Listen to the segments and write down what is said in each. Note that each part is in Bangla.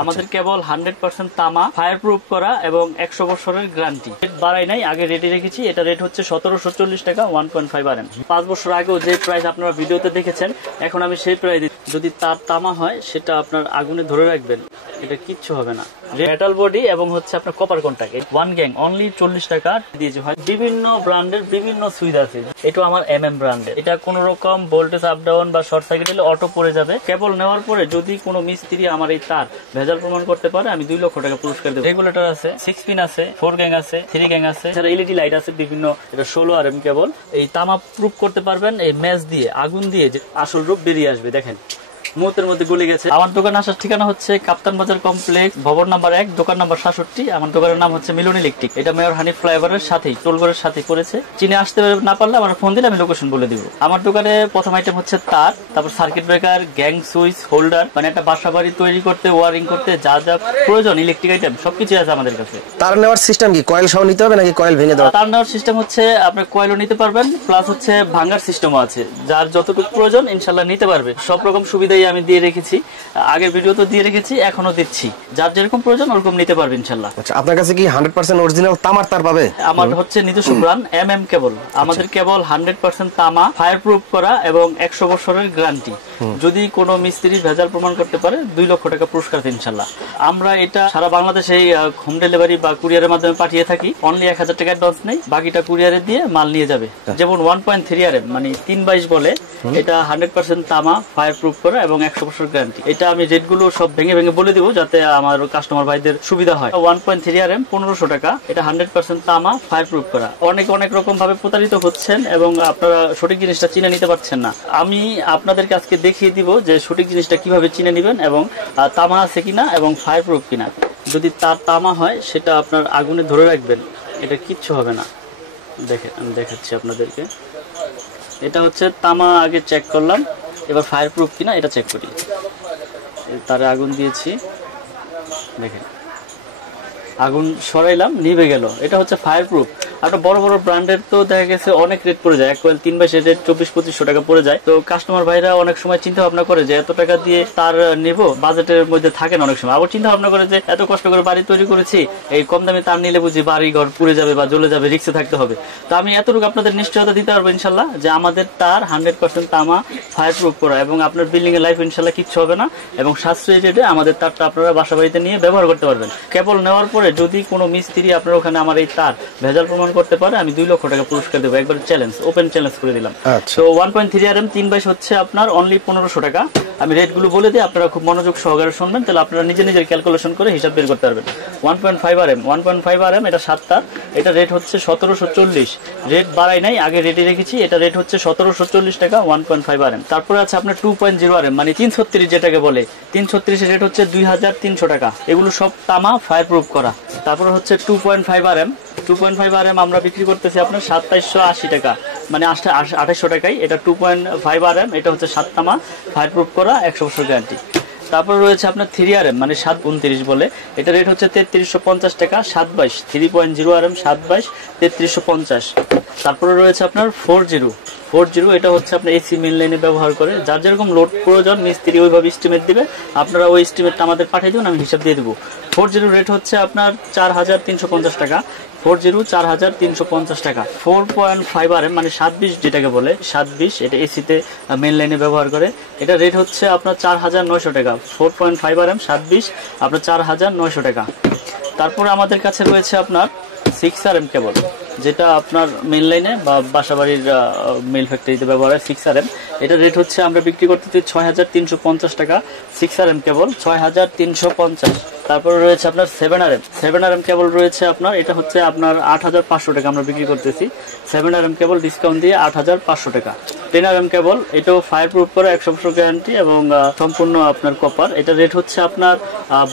আমাদের কেবল 100% তামা, ফায়ার প্রুফ করা এবং 100 বছরের গ্যারান্টি। রেট বাড়াই নাই, আগে রেটে রেখেছি। এটা রেট হচ্ছে 1740 টাকা 1.5 RM। 5 বছর আগেও যে প্রাইস আপনারা ভিডিওতে দেখেছেন, এখন আমি সেই প্রাইস দিচ্ছি। যদি তার তামা হয় সেটা আপনার আগুনে ধরে রাখবেন, এটা কিচ্ছু হবে না। মেটাল বডি এবং হচ্ছে আপনার কপার কন্টাক্ট, 1 গ্যাং অনলি 40 টাকা দিয়েছে। হয় বিভিন্ন ব্র্যান্ডের বিভিন্ন সুইচ আছে। এটা আমার MM ব্র্যান্ডের। এটা কোন রকম ভোল্টেজ আপ ডাউন বা শর্ট সার্কিট হলে অটো পড়ে যাবে। কেবল নেওয়ার পরে যদি কোনো মিস্ত্রি আমার এই তার ভেজাল প্রমাণ করতে পারে, আমি 2 লক্ষ টাকা পুরস্কার দেব। রেগুলেটর আছে, 6 পিন আছে, 4 গ্যাং আছে, 3 গ্যাং আছে, এছাড়া LED লাইট আছে বিভিন্ন। এটা 16 RM কেবল। এই তামা প্রুফ করতে পারবেন এই ম্যাচ দিয়ে, আগুন দিয়ে, যে আসল রূপ বেরিয়ে আসবে। দেখেন মুহূর্তের মধ্যে গলে গেছে। আমার দোকান আসার ঠিকানা হচ্ছে কাপ্তান বাজার কমপ্লেক্স, ভবন নাম্বার 1, দোকান নাম্বার 67। আমার দোকানের নাম হচ্ছে মিলন ইলেকট্রিক। এটা মেয়র হানিফ ফ্লাইওভারের সাথেই, টোলগড়ের সাথে করেছে। চিনে আসতে না পারলে আমার ফোন দিলে আমি লোকেশন বলে দিব। আমার দোকানে প্রথম আইটেম হচ্ছে তার, তারপর circuit breaker, gang switch, holder, মানে একটা বাসা বাড়ি তৈরি করতে, ওয়ারিং করতে যা যা প্রয়োজন ইলেকট্রিক আইটেম সবকিছু আছে আমাদের কাছে। তার নেওয়ার সিস্টেম কি কয়েল সহ নিতে হবে নাকি কয়েল ভেঙে দেওয়া? তার নেওয়ার সিস্টেম হচ্ছে আপনার কয়েলও নিতে পারবেন, প্লাস হচ্ছে ভাঙার সিস্টেমও আছে। যার যতটুকু প্রয়োজন ইনশাল্লাহ নিতে পারবে। সব রকম সুবিধাই আমি দিয়ে রেখেছি। আগের ভিডিও তো দিয়ে রেখেছি, এখনো দিচ্ছি। যার যেরকম প্রয়োজন ওরকম নিতে পারবে ইনশাল্লাহ। আচ্ছা, আপনার কাছে কি 100% অরিজিনাল তামার তার পাবে? আমার হচ্ছে নিজস্ব ব্র্যান্ড MM কেবল। আমাদের কেবল 100% তামা, ফায়ার প্রুফ করা এবং 100 বছরের গ্যারান্টি। যদি কোনো মিস্ত্রি ভেজাল প্রমাণ করতে পারে 2 লক্ষ টাকা পুরস্কার ইনশাল্লাহ। আমরা এটা সারা বাংলাদেশে হোম ডেলিভারি বা কুরিয়ারের মাধ্যমে পাঠিয়ে থাকি। অনলি 1000 টাকা অ্যাডভান্স নেই, বাকিটা কুরিয়ারে দিয়ে মাল নিয়ে যাবে। যেমন 1.3 RM মানে 322 বলে, এটা 100% তামা, ফায়ার প্রুফ করা এবং 100 বছর গ্যারান্টি। এটা আমি রেট গুলো সব ভেঙে ভেঙে বলে দিব যাতে আমার কাস্টমার ভাইদের সুবিধা হয়। 1.3 RM 1500 টাকা। এটা 100% তামা, ফায়ার প্রুফ করা। অনেক রকম ভাবে প্রতারিত হচ্ছেন এবং আপনারা সঠিক জিনিসটা চিনে নিতে পারছেন না। আমি আপনাদেরকে আজকে দেখিয়ে দিব যে সঠিক জিনিসটা কিভাবে চিনে নেবেন এবং তামা আছে কিনা এবং ফায়ার প্রুফ কিনা। যদি তার তামা হয় সেটা আপনার আগুনে ধরে রাখবেন, এটা কিচ্ছু হবে না। আমি দেখাচ্ছি আপনাদেরকে। এটা হচ্ছে তামা, আগে চেক করলাম, এবার ফায়ার প্রুফ কিনা এটা চেক করি। তারে আগুন দিয়েছি, দেখেন আগুন সরাইলাম, নিভে গেল। এটা হচ্ছে ফায়ার প্রুফ। একটা বড় বড় ব্র্যান্ডের তো দেখা গেছে অনেক রেট পড়ে যায়, এক কয়েল 322 রেট 2400-2500 টাকা পড়ে যায়। তো কাস্টমার ভাইরা অনেক সময় চিন্তা ভাবনা করে যে এত টাকা দিয়ে তার নেব, বাজেটের মধ্যে থাকে না অনেক সময়। আবার চিন্তা ভাবনা করে যে এত কষ্ট করে বাড়ি তৈরি করেছি, এই কম দামে তার নিলে বুঝি বাড়ি ঘর পুড়ে যাবে বা জ্বলে যাবে, রিস্কে থাকতে হবে। তো আমি এতটুকু আপনাদের নিশ্চয়তা দিতে পারবো ইনশাল্লাহ যে আমাদের তার 100% তামা, ফায়ার প্রুফ করা এবং আপনার বিল্ডিং এর লাইফ ইনশাল্লাহ কিচ্ছু হবে না। এবং সাশ্রয়ী রেটে আমাদের তারটা আপনারা বাসা বাড়িতে নিয়ে ব্যবহার করতে পারবেন। কেবল নেওয়ার পরে যদি কোনো মিস্ত্রি আপনার ওখানে আমার এই তার ভেজাল প্রমাণ করতে পারে, আমি 2 লক্ষ টাকা পুরস্কার দেবো। একবার চ্যালেঞ্জ, ওপেন চ্যালেঞ্জ করে দিলাম। তো 1.3 RM 322 হচ্ছে আপনার অনলি 1500 টাকা। আমি রেট গুলো বলে দিই, আপনারা খুব মনোযোগ সহকারে শুনবেন, তাহলে আপনারা নিজের ক্যালকুলেশন করে হিসাব বের করতে পারবেন। 1.5 RM এটা 7 তার। এটা রেট হচ্ছে 1740। রেট বাড়াই নাই, আগে রেটে রেখেছি। এটা রেট হচ্ছে 1740 টাকা 1.5 RM। তারপরে আছে আপনার 2.0 RM মানে 336 যেটাকে বলে। 336 এর রেট হচ্ছে 2300 টাকা। এগুলো সব তামা, ফায়ার প্রুফ করা। তারপরে হচ্ছে 2.5 RM। 2.5 RM আমরা বিক্রি করতেছি আপনার 2780 টাকা মানে 2800 টাকায়। এটা 2.5 RM, এটা হচ্ছে 7 তামা, ফায়ার প্রুফ করা, 100 বছর গ্যারান্টি। তারপর রয়েছে আপনার 3 RM মানে 729 বলে। এটা রেট হচ্ছে 3350 টাকা, 722। 3.0 RM 722 3350। তারপরে রয়েছে আপনার 40 এটা হচ্ছে আপনার এসি মেইন লাইনে ব্যবহার করে। যার যেরকম লোড প্রয়োজন মিস্ত্রি ওইভাবে এস্টিমেট দিবে, আপনারা ওই এস্টিমেটটা আমাদের পাঠিয়ে দেবেন, আমি হিসাব দিয়ে দেবো। 40 রেট হচ্ছে আপনার 4350 টাকা। 4350 টাকা। 4.5 RM মানে 720 যেটাকে বলে, 720 এটা এসিতে মেইন লাইনে ব্যবহার করে। এটা রেট হচ্ছে আপনার 4900 টাকা। 4.5 RM 720 আপনার 4900 টাকা। তারপরে আমাদের কাছে রয়েছে আপনার 6 RM কেবল, যেটা আপনার মেইন লাইনে বা বাসাবাড়ির মেইল ফ্যাক্টরিতে ব্যবহার হয়। 6 RM এটা রেট হচ্ছে আমরা বিক্রি করতেছি 6350 টাকা। 6 RM কেবল 6350। তারপরে রয়েছে আপনার 7 RM কেবল রয়েছে আপনার, এটা হচ্ছে আপনার 8500 টাকা আমরা বিক্রি করতেছি। 7 RM কেবল ডিসকাউন্ট দিয়ে 8500 টাকা। 10 RM কেবল, এটাও ফায়ার প্রুফ করে, 100 বছর গ্যারান্টি এবং সম্পূর্ণ আপনার কপার। এটা রেট হচ্ছে আপনার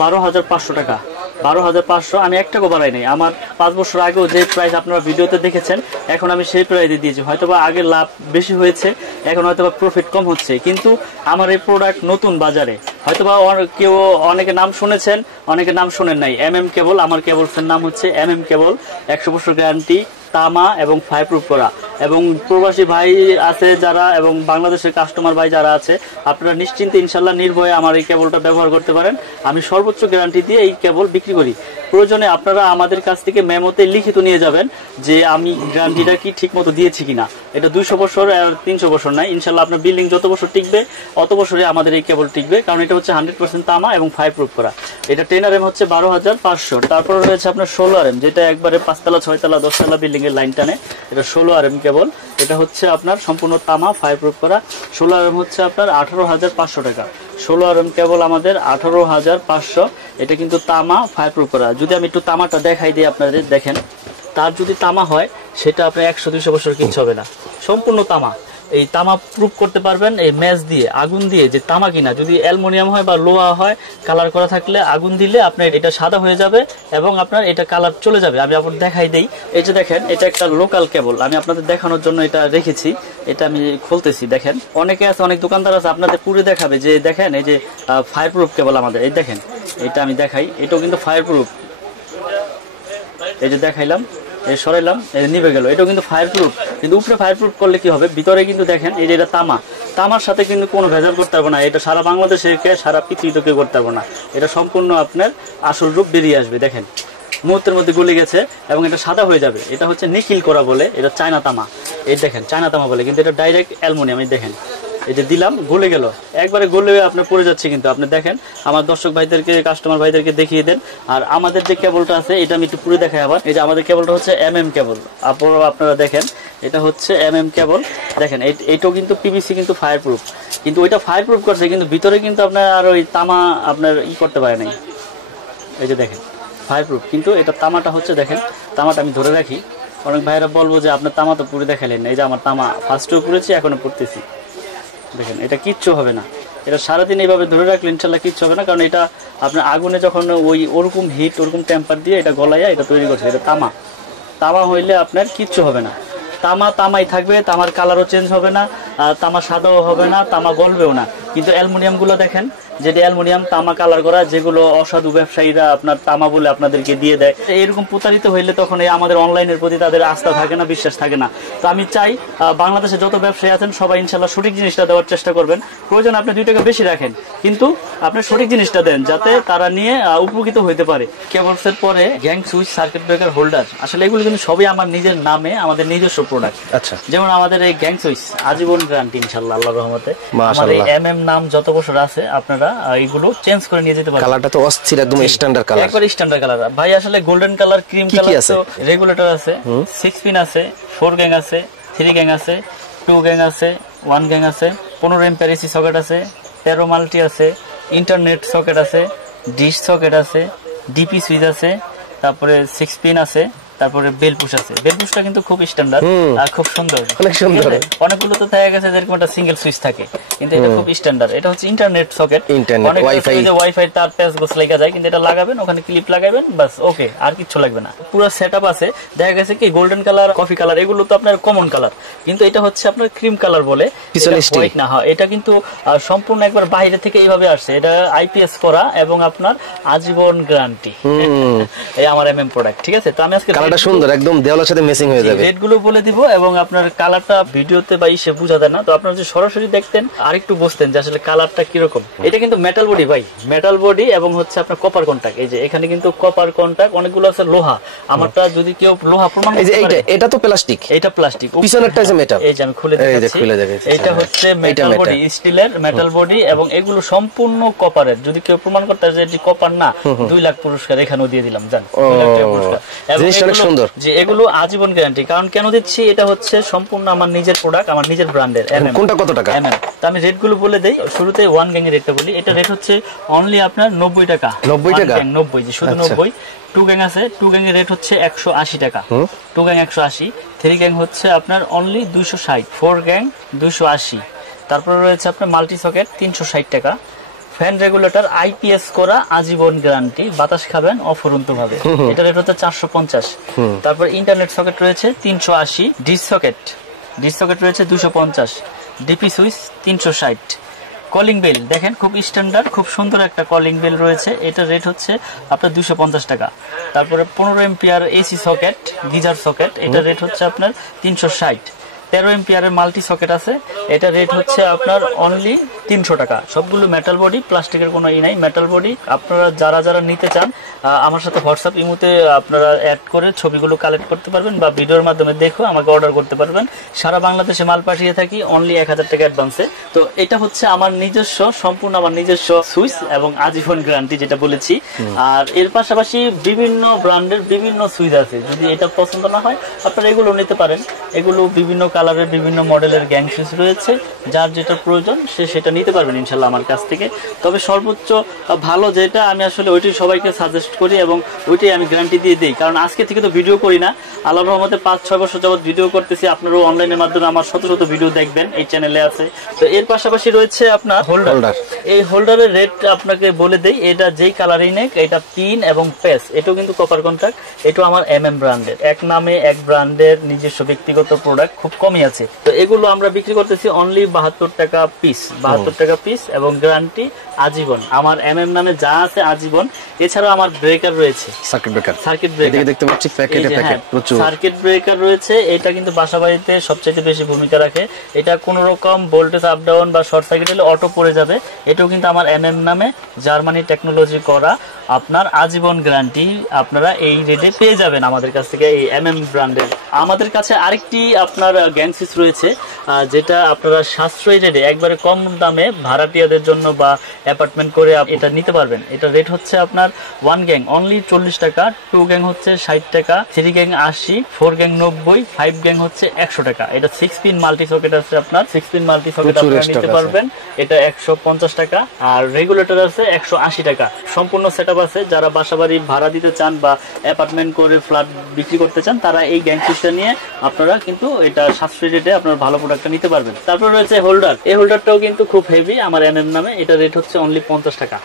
12500 টাকা। 12500। আমি এক টাকা বাড়াই নাই। আমার 5 বছর আগেও যে প্রাইস আপনারা ভিডিওতে দেখেছেন, এখন আমি সেই প্রাইসে দিয়েছি। হয়তোবা আগে লাভ বেশি হয়েছে, এখন হয়তোবা প্রফিট কম হচ্ছে, কিন্তু আমার এই প্রোডাক্ট নতুন বাজারে হয়তোবা কেউ অনেকে নাম শুনেছেন, অনেকে নাম শুনেন নাই। কেবল, আমার কেবলসের নাম হচ্ছে কেবল, 100 বছর গ্যারান্টি, তামা এবং ফায়ারপ্রুফ করা। এবং প্রবাসী ভাই আছে যারা এবং বাংলাদেশের কাস্টমার ভাই যারা আছে, আপনারা নিশ্চিন্তে ইনশাল্লাহ নির্ভয়ে আমার এই কেবলটা ব্যবহার করতে পারেন। আমি সর্বোচ্চ গ্যারান্টি দিয়ে এই কেবল বিক্রি করি। প্রয়োজনে আপনারা আমাদের কাছ থেকে মেমোতে লিখিত নিয়ে যাবেন যে আমি গ্যারান্টিটা কি ঠিক মতো দিয়েছি কিনা। এটা 200 বছর আর 300 বছর নাই, ইনশাল্লাহ আপনার বিল্ডিং যত বছর টিকবে অত বছরে আমাদের এই কেবল টিকবে, কারণ এটা হচ্ছে 100% তামা এবং ফায়ারপ্রুফ করা। এটা 10 RM হচ্ছে 12,500। তারপর রয়েছে আপনার 16 RM, যেটা একবারে 5 তলা 6 তলা 10 তলা বিল্ডিং এর লাইন টানে। এটা 16 RM কেবল, এটা হচ্ছে আপনার সম্পূর্ণ তামা ফায়ারপ্রুফ করা। 16 RM হচ্ছে আপনার 18,500 টাকা। 16 RM কেবল আমাদের 18,500। এটা কিন্তু তামা ফায়ারপ্রুফ করা। যদি আমি একটু তামাটা দেখাই দিই আপনাদের, দেখেন, তার যদি তামা হয় সেটা আপনার 100-200 বছর কিচ্ছু হবে না, সম্পূর্ণ তামা। এই তামা প্রুফ করতে পারবেন এই ম্যাচ দিয়ে, আগুন দিয়ে, যে তামা কিনা। যদি অ্যালুমিনিয়াম হয় বা লোহা হয়, কালার করা থাকলে আগুন দিলে আপনার এটা সাদা হয়ে যাবে এবং আপনার এটা কালার চলে যাবে। আমি আপনার দেখাই দেই, এই যে দেখেন, এটা একটা লোকাল কেবল, আমি আপনাদের দেখানোর জন্য এটা রেখেছি। এটা আমি খুলতেছি, দেখেন। অনেকে আছে, অনেক দোকানদার আছে আপনাদের পুরো দেখাবে যে দেখেন এই যে ফায়ারপ্রুফ কেবল আমাদের। এই দেখেন, এটা আমি দেখাই, এটাও কিন্তু ফায়ারপ্রুফ। এই যে দেখাইলাম, এই সরাইলাম, এই নিভে গেল। এটাও কিন্তু ফায়ারপ্রুফ। কিন্তু উপরে ফায়ারপ্রুফ করলে কি হবে, ভিতরে কিন্তু দেখেন এই যে এটা তামা, তামার সাথে কিন্তু কোনো ভেজাল করতে পারবো না। এটা সারা বাংলাদেশে সারা পৃথিবীতে কেউ করতে পারবো না। এটা সম্পূর্ণ আপনার আসল রূপ বেরিয়ে আসবে, দেখেন মুহূর্তের মধ্যে গলে গেছে এবং এটা সাদা হয়ে যাবে। এটা হচ্ছে নিখিল করা বলে, এটা চায়না তামা। এই দেখেন, চায়না তামা বলে, কিন্তু এটা ডাইরেক্ট অ্যালুমিনিয়াম। এই দেখেন, এই যে দিলাম, গলে গেল, একবারে গলে আপনার পড়ে যাচ্ছে। কিন্তু আপনি দেখেন, আমার দর্শক ভাইদেরকে, কাস্টমার ভাইদেরকে দেখিয়ে দেন। আর আমাদের যে কেবলটা আছে এটা আমি একটু পুরো দেখাই আবার। এই যে আমাদের কেবলটা হচ্ছে কেবল, আপনারা দেখেন, এটা হচ্ছে কেবল। দেখেন এইটাও কিন্তু পিভিসি, কিন্তু ফায়ারপ্রুফ। কিন্তু ওইটা ফায়ারপ্রুফ করছে, কিন্তু ভিতরে কিন্তু আপনার আর ওই তামা আপনার করতে পারে নাই। এই যে দেখেন, ফায়ারপ্রুফ, কিন্তু এটা তামাটা হচ্ছে, দেখেন তামাটা আমি ধরে রাখি। অনেক ভাইরা বলবো যে আপনার তামা তো পুরো দেখালেন না। এই যে আমার তামা ফার্স্টেও পুড়েছি, এখনো পড়তেছি। দেখেন, এটা কিচ্ছু হবে না। এটা সারাদিন এইভাবে ধরে রাখলে ইনশাল্লাহ কিচ্ছু হবে না, কারণ এটা আপনার আগুনে যখন ওরকম হিট, ওরকম টেম্পার দিয়ে এটা গলাইয়া এটা তৈরি করছে। এটা তামা হইলে আপনার কিচ্ছু হবে না। তামাই থাকবে, তামার কালারও চেঞ্জ হবে না, তামা সাদাও হবে না, তামা গলবেও না। কিন্তু অ্যালুমিনিয়াম গুলো দেখেন, যেটা অ্যালুমিনিয়াম তামা কালার করা, যেগুলো অসাধু ব্যবসায়ীরা আপনার তামা বলে আপনাদেরকে দিয়ে দেয়, এরকম প্রতারিত হইলে তখন আমাদের অনলাইনের প্রতি তাদের আস্থা থাকে না, বিশ্বাস থাকে না। তো আমি চাই বাংলাদেশে যত ব্যবসায়ী আছেন সবাই ইনশাল্লাহ সঠিক জিনিসটা দেওয়ার চেষ্টা করবেন। প্রয়োজন আপনি 2 টাকা বেশি রাখেন, কিন্তু আপনি সঠিক জিনিসটা দেন, যাতে তারা নিয়ে উপকৃত হইতে পারে। কেবলসের পরে gang switch, circuit breaker, holder, আসলে এগুলো কিন্তু সবই আমার নিজের নামে, আমাদের নিজস্ব প্রোডাক্ট। আচ্ছা, যেমন আমাদের এই গ্যাং সুইচ আজীবন গ্যারান্টি ইনশাআল্লাহ, আল্লাহর রহমতে। আমাদের নাম যত বছর আছে আপনারা এইগুলো চেঞ্জ করে নিয়ে যেতে পারেন। কালারটা তো অস্থির, একদম স্ট্যান্ডার্ড কালার, একবার স্ট্যান্ডার্ড কালার ভাই। আসলে গোল্ডেন কালার, ক্রিম কালার আছে, রেগুলেটর আছে, 6 পিন আছে, 4 গ্যাং আছে, 3 গ্যাং আছে, 2 গ্যাং আছে, 1 গ্যাং আছে, 15 এম্পিয়ার এসি সকেট আছে, 13 মাল্টি আছে, ইন্টারনেট সকেট আছে, ডিশ সকেট আছে, ডিপি সুইচ আছে, তারপরে 6 পিন আছে, তারপরে বেল পুশ আছে। বেল পুশটা কিন্তু খুব স্ট্যান্ডার্ড আর খুব সুন্দর, অনেক সুন্দর। অনেকগুলো তো দেখা গেছে যেরকম একটা সিঙ্গেল সুইচ থাকে, কিন্তু এটা খুব স্ট্যান্ডার্ড। এটা হচ্ছে ইন্টারনেট সকেট, অনেক ওয়াইফাই তার প্যাচ গোছ লাগা যায়, কিন্তু এটা লাগাবেন, ওখানে ক্লিপ লাগাবেন, বাস, ওকে, আর কিছু লাগবে না। পুরো সেটআপ আছে। দেখা গেছে কি গোল্ডেন কালার, কফি কালার, এগুলো তো আপনার কমন কালার, কিন্তু এটা হচ্ছে আপনার ক্রিম কালার বলে, হোয়াইট না। হয় এটা কিন্তু সম্পূর্ণ একবার বাইরে থেকে এইভাবে আসছে। এটা আইপিএস করা এবং আপনার আজীবন গ্যারান্টি। এই আমার প্রোডাক্ট, ঠিক আছে। তো আমি আজকে সুন্দর, একদম দেওয়ালের সাথে ম্যাচিং হয়ে যাবে। রেটগুলো বলে দিব এবং আপনার কালারটা ভিডিওতে বা ইসে বোঝা যায় না, তো আপনারা যদি সরাসরি দেখতেন আরেকটু বুঝতেন যে আসলে কালারটা কি রকম। এটা কিন্তু মেটাল বডি ভাই, মেটাল বডি এবং হচ্ছে আপনার কপার কন্টাক্ট। এই যে এখানে কিন্তু কপার কন্টাক্ট, অনেকগুলো আছে লোহা। আমারটা যদি কেউ লোহা প্রমাণ করতে পারে, এটা তো প্লাস্টিক, এটা প্লাস্টিক, পিছনেরটা আছে মেটাল। এই যে আমি খুলে দেখাচ্ছি, এটা হচ্ছে মেটাল বডি, স্টিলের মেটাল বডি, এবং এগুলো সম্পূর্ণ কপারের। যদি কেউ প্রমাণ করতে পারে যে এটি কপার না, 2 লাখ পুরস্কার এখানেও দিয়ে দিলাম, জান, 2 লাখ টাকা পুরস্কার। সুন্দর যে এগুলো আজীবন গ্যারান্টি। কারণ কেন দিচ্ছি, এটা হচ্ছে সম্পূর্ণ আমার নিজের প্রোডাক্ট, আমার নিজের ব্র্যান্ডের। কোনটা কত টাকা? তো আমি রেট গুলো বলে দেই। শুরুতে 1 গ্যাং এর রেটটা বলি। এটা রেট হচ্ছে অনলি আপনার 90 টাকা। 90 টাকা? 90, যে শুধু 90। 2 গ্যাং আছে, 2 গ্যাং এর রেট হচ্ছে 180 টাকা। 2 গ্যাং 180। 3 গ্যাং হচ্ছে আপনার অনলি 260। 4 গ্যাং 280। তারপরে রয়েছে আপনার মাল্টি সকেট 360 টাকা। ফ্যান রেগুলেটর আইপিএস করা, আজীবন গ্যারান্টি, বাতাস খাবেন অফুরন্ত ভাবে। এটা রেট হচ্ছে 450। তারপর ইন্টারনেট সকেট রয়েছে 380। ডিশ সকেট রয়েছে 250। DP switch 360। কলিং বেল দেখেন, খুব স্ট্যান্ডার্ড, খুব সুন্দর একটা কলিং বেল রয়েছে। এটা রেট হচ্ছে আপনার 250 টাকা। তারপরে 15 ampere AC socket, geyser socket, এটা রেট হচ্ছে আপনার 360। 13 এম্পিয়ারের মাল্টি সকেট আছে, এটা রেট হচ্ছে আপনার অনলি 300 টাকা। সবগুলো মেটাল বডি, প্লাস্টিকের কোনো নাই, মেটাল বডি। আপনারা যারা নিতে চান আমার সাথে হোয়াটসঅ্যাপ ইমোতে আপনারা অ্যাড করে ছবিগুলো কালেক্ট করতে পারবেন বা ভিডিওর মাধ্যমে দেখো আমাকে অর্ডার করতে পারবেন। সারা বাংলাদেশে মাল পাঠিয়ে থাকি অনলি 1000 টাকা অ্যাডভান্সে। তো এটা হচ্ছে আমার নিজস্ব, সম্পূর্ণ আমার নিজস্ব সুইচ এবং আজীবন গ্যারান্টি যেটা বলেছি। আর এর পাশাপাশি বিভিন্ন ব্র্যান্ডের বিভিন্ন সুইচ আছে, যদি এটা পছন্দ না হয় আপনারা এগুলো নিতে পারেন। এগুলো বিভিন্ন কালারের, বিভিন্ন মডেলের গ্যাং সুইচ রয়েছে, যার যেটা প্রয়োজন সে সেটা নিতে পারবেন ইনশাল্লাহ আমার কাছ থেকে। তবে সর্বোচ্চ ভালো যেটা, আমি আসলে ওইটাই সবাইকে সাজেস্ট করি এবং ওইটাই আমি গ্যারান্টি দিয়ে দিই। কারণ আজকে থেকে তো ভিডিও করি না, আল্লাহর রহমতে 5-6 বছর যাবত ভিডিও করতেছি। আপনারাও অনলাইনের মাধ্যমে আমার শত শত ভিডিও দেখবেন, এই চ্যানেলে আছে। তো এর পাশাপাশি রয়েছে আপনার হোল্ডার। এই হোল্ডারের রেট আপনাকে বলে দেই, এটা যেই কালারই নেক, এটা পিন এবং পেস, এটাও কিন্তু কপার কন্ট্যাক্ট। এটাও আমার MM ব্র্যান্ডের, এক নামে এক ব্র্যান্ডের নিজস্ব ব্যক্তিগত প্রোডাক্ট, খুব কমই আছে। তো এগুলো আমরা বিক্রি করতেছি অনলি 72 টাকা পিস, 72 টাকা পিস, এবং গ্যারান্টি আজীবন। আমার MM নামে যা আছে আজীবন। এছাড়াও আমার ব্রেকার রয়েছে, সার্কিট ব্রেকার দেখতে পাচ্ছি প্যাকেটে প্যাকেট প্রচুর সার্কিট ব্রেকার রয়েছে। এটা কিন্তু বাসাবাড়িতে সবচেয়ে বেশি ভূমিকা রাখে। এটা কোন রকম ভোল্টেজ আপ ডাউন বা শর্ট সার্কিট হলে অটো পড়ে যাবে। এটাও কিন্তু আমার MM নামে জার্মানি টেকনোলজি করা, আপনার আজীবন গ্যারান্টি আপনারা এই রেটে পেয়ে যাবেন আমাদের কাছ থেকে, এই MM ব্র্যান্ডের। আমাদের কাছে আরেকটি আপনার গ্যাং সুইচ রয়েছে, যেটা আপনারা সাশ্রয়ী রেটে একবারে কম দামে ভাড়াটিয়াদের জন্য বা অ্যাপার্টমেন্ট করে এটা নিতে পারবেন। এটা রেট হচ্ছে আপনার 1 গ্যাং অনলি 40 টাকা, 2 গ্যাং হচ্ছে 60 টাকা, 3 গ্যাং 80, 4 গ্যাং 90, 5 গ্যাং হচ্ছে 100 টাকা। এটা 6 পিন মাল্টি সকেট আছে, আপনার 6 পিন মাল্টি সকেট আপনারা নিতে পারবেন, এটা 150 টাকা। আর রেগুলেটর আছে 180 টাকা। সম্পূর্ণ সেটআপ আছে। যারা বাসাবাড়ি ভাড়া দিতে চান বা অ্যাপার্টমেন্ট করে ফ্ল্যাট বিক্রি করতে চান, তারা এই গ্যাং সুইচটা নিয়ে আপনারা কিন্তু এটা সাশ্রয়ী রেটে আপনার ভালো প্রোডাক্টটা নিতে পারবেন। তারপর রয়েছে হোল্ডার। এই হোল্ডারটাও কিন্তু খুব হেভি, আমার MM নামে, এটা রেট হচ্ছে অনলি 50 টাকা।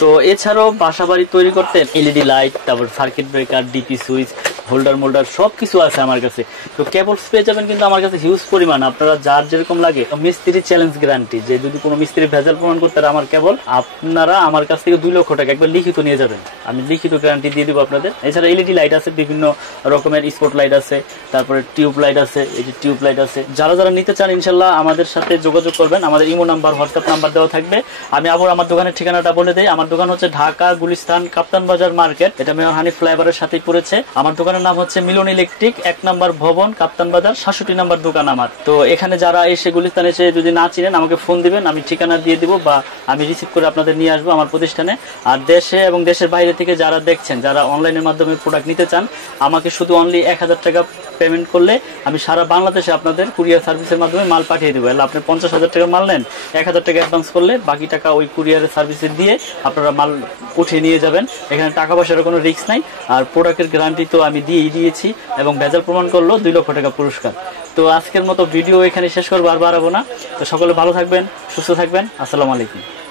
তো এছাড়াও বাসাবাড়ি তৈরি করতে LED লাইট, তারপর circuit breaker, DP switch, holder moulder সবকিছু আছে আমার কাছে। তো কেবলস পেয়ে যাবেন কিন্তু আমার কাছে হিউজ পরিমাণ, আপনারা যার যেরকম লাগে। মিস্ত্রি চ্যালেঞ্জ গ্যারান্টি, যে যদি কোনো মিস্ত্রি ভেজাল প্রমাণ করতে আমার কেবল, আপনারা আমার কাছ থেকে 2 লক্ষ টাকা একবার লিখিত নিয়ে যাবেন, আমি লিখিত গ্যারান্টি দিয়ে দেবো আপনাদের। এছাড়া LED লাইট আছে, বিভিন্ন রকমের স্পট লাইট আছে, তারপরে টিউব লাইট আছে, এই যে টিউব লাইট আছে। যারা নিতে চান ইনশাল্লাহ আমাদের সাথে যোগাযোগ করবেন, আমাদের ইমো নাম্বার, হোয়াটসঅ্যাপ নাম্বার দেওয়া থাকবে। আমি আবার আমার দোকানের ঠিকানাটা বলে দেই। আমার দোকান হচ্ছে ঢাকা গুলিস্তান কাপ্তান বাজার মার্কেট, এটা মেয়র হানিফ ফ্লাইওভারের সাথেই পড়েছে। আমার দোকানের নাম হচ্ছে মিলন ইলেকট্রিক, 1 নম্বর ভবন, কাপ্তান বাজার, 67 নম্বর দোকান আমার। তো এখানে যারা এসে গুলিস্তান এসে যদি না চিনেন, আমাকে ফোন দিবেন, আমি ঠিকানা দিয়ে দিব বা আমি রিসিভ করে আপনাদের নিয়ে আসবো আমার প্রতিষ্ঠানে। আর দেশে এবং দেশের বাইরে থেকে যারা দেখছেন, যারা অনলাইনের মাধ্যমে প্রোডাক্ট নিতে চান, আমাকে শুধু অনলি 1000 টাকা পেমেন্ট করলে আমি সারা বাংলাদেশে আপনাদের কুরিয়ার সার্ভিসের মাধ্যমে মাল পাঠিয়ে দেবো। আপনি 50,000 টাকা মাল নেন, 1000 টাকা অ্যাডভান্স করলে বাকি টাকা ওই কুরিয়ারের সার্ভিসে দিয়ে আপনারা মাল উঠিয়ে নিয়ে যাবেন। এখানে টাকা পয়সার কোনো রিস্ক নাই। আর প্রোডাক্টের গ্যারান্টি তো আমি দিয়েছি, এবং ভেজাল প্রমাণ করলেও 2 লক্ষ টাকা পুরস্কার। তো আজকের মতো ভিডিও এখানে শেষ করবো, আর বাড়াবো না। তো সকলে ভালো থাকবেন, সুস্থ থাকবেন। আসসালামু আলাইকুম।